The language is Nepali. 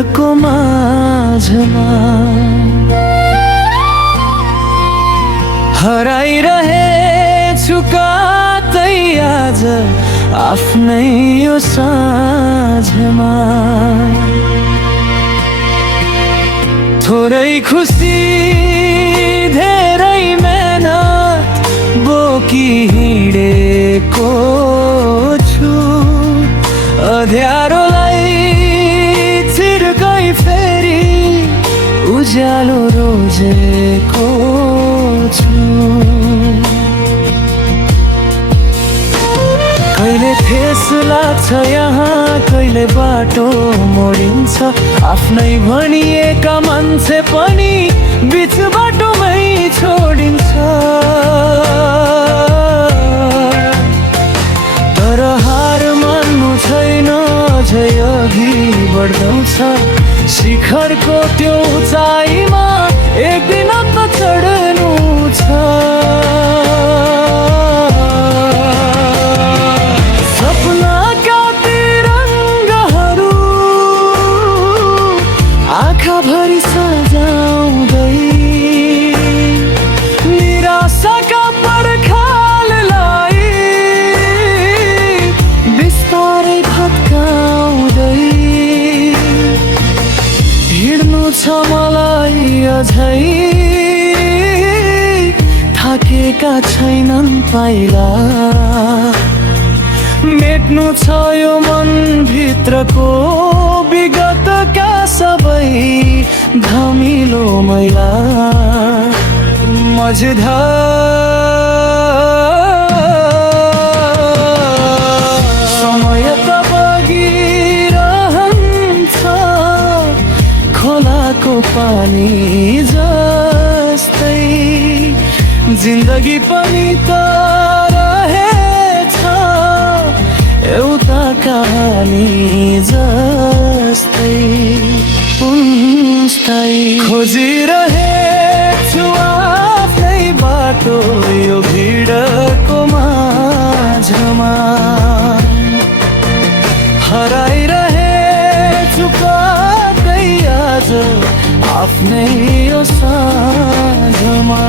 भिडको माझमा हराइरहेछु कतै आज आफ्नै यो साँझमा। थोरै खुसी धेरै मेहनत बोकी हिँडेको छु, अँध्यारोलाई चिर्कै फेरि उज्यालो रोजेको छु। कहिले ठेस लाग्छ यहाँ, कहिले बाटो मोडिन्छ, आफ्नै भनिएका मान्छे पनि बिच बाटोमै छोडिन्छ। तर हार मान्नु छैन, अझै अघि बढ्नु छ, शिखरको त्यो उचाइमा एक दिन त चढ्नु छ। सपनाका तिरङ्गाहरू आँखाभरि सजाउँदै, निराशाका पर्खाललाई बिस्तारै भत्काउँदै हिँड्नु छ मलाई अझै, थाकेका छैनन् पाइला, मेट्नु छ यो मनभित्रको विगतका सबै धमिलो मैला। मझधार समय त बगिरहन्छ, खोलाको पानी जस्तै जिन्दगी पनि त रहेछ एउटा कहानी जस्तै पुनस्थायी। खोजिरहेछु आफ्नै बाटो यो भिडको माझमा, हराइरहेछु कतै आज आफ्नै यो साँझमा।